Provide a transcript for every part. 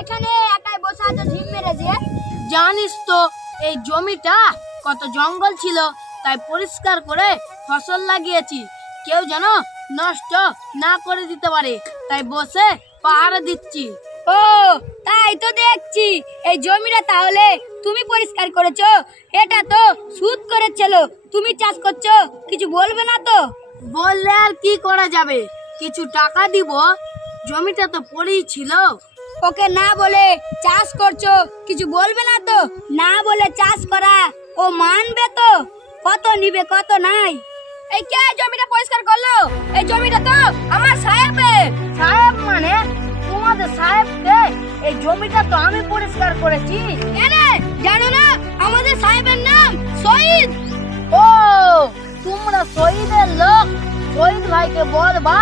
এখানে একাই বসে আছে ঝিম মেরে যে। জানিস তো এই জমিটা কত জঙ্গল ছিল, তাই পরিষ্কার করে ফসল লাগিয়েছি, কেউ যেন নষ্ট না করে দিতে পারে, তাই বসে পাহারা দিচ্ছি। ও তাই তো দেখছি, এই জমিটা তাহলে তুমি পরিষ্কার করেছো? এটা তো সুদ করেছিল, তুমি চাষ করছো, কিছু বলবে না তো? বললে আর কি করা যাবে, কিছু টাকা দিব, জমিটা তো পড়েই ছিল। ওকে না বলে চাষ করছো, কিছু বলবে না তো? না বলে চাষ করা ও মানবে তো? কত নিবে কত নাই? এই কে জমিটা পরিষ্কার করলো? এই জমিটা তো আমার সাহেবের। সাহেব মানে তোমাদের সাহেবকে? এই জমিটা তো আমি পরিষ্কার করেছি। কেন জানো না আমাদের সাহেবের নাম শহীদ? ও তোমরা শহীদের লোক, শহীদ ভাইকে বলবা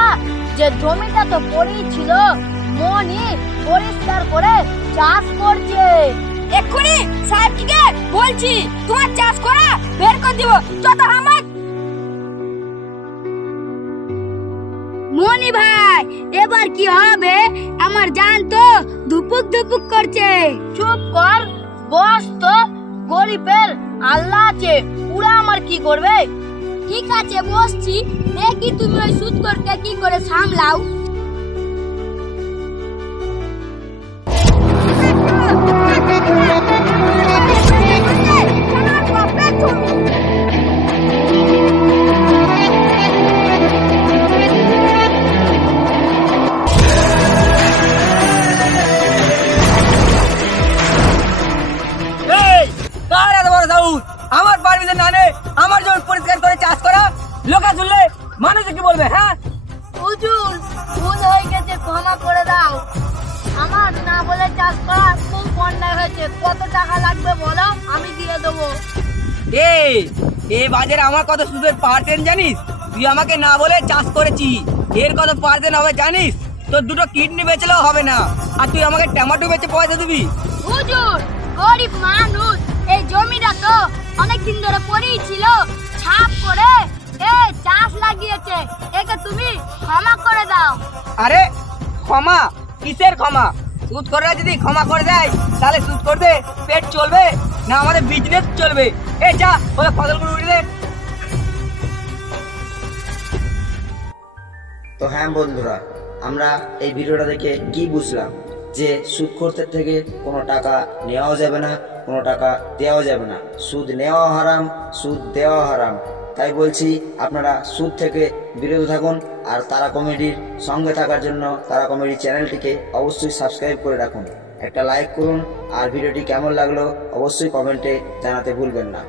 যে জমিটা তো পড়েই ছিল, মনি পরিষ্কার করে চাষ করছে। এক্ষুনি সাহেবকে বলছি তোমার চাষ করা বের করে দিব। যত আমার মনি ভাই, এবার কি হবে? আমার জান তো ধুপুক ধুপুক করছে। চুপ কর, বস তো, গরিবের আল্লাহ আছে, পুরা আমার কি করবে? ঠিক আছে বসছি, দেখি তুমি ওই সুদ করতে কি করে সামলাও। আমার পারমিশন না নে আমার জমি পরিষ্কার করে চাষ করা, লোকে শুনলে মানুষ কি বলবে? হ্যাঁ হুজুর, ভুল হয়ে গেছে, ক্ষমা করে দাও। আমার না বলে চাষ করা খুব অন্যায় হয়েছে। কত টাকা লাগবে বলো, আমি দিয়ে দেবো। এই বাজারে আমার কত সুদের পার্সেন্ট জানিস? তুই আমাকে না বলে চাষ করেছি, এর কত পার্সেন্ট হবে জানিস? তোর দুটো কিডনি বেচলেও হবে না, আর তুই আমাকে টমেটো বেচে পয়সা দিবি? হুজুর, গরিব মানুষ, এই জমিটা তো অনেক দিন ধরে পড়েই ছিল, ছাপ করে চাষ লাগিয়েছে, একে তুমি ক্ষমা করে দাও। আরে ক্ষমা কিসের ক্ষমা? সুদ করে যদি ক্ষমা করে দেয় তাহলে সুদ করতে পেট চলবে না আমাদের বিজনেস চলবে? এই যা ওই ফসলগুলো উঠে দে। তো হ্যাঁ বন্ধুরা, আমরা এই ভিডিওটা দেখে কি বুঝলাম? যে সুদখোরদের থেকে কোনো টাকা নেওয়াও যাবে না, কোনো টাকা দেওয়াও যাবে না। সুদ নেওয়া হারাম, সুদ দেওয়া হারাম। তাই বলছি আপনারা সুদ থেকে বিরত থাকুন, আর তারা কমেডির সঙ্গে থাকার জন্য তারা কমেডি চ্যানেলটিকে অবশ্যই সাবস্ক্রাইব করে রাখুন। একটা লাইক করুন, আর ভিডিওটি কেমন লাগলো অবশ্যই কমেন্টে জানাতে ভুলবেন না।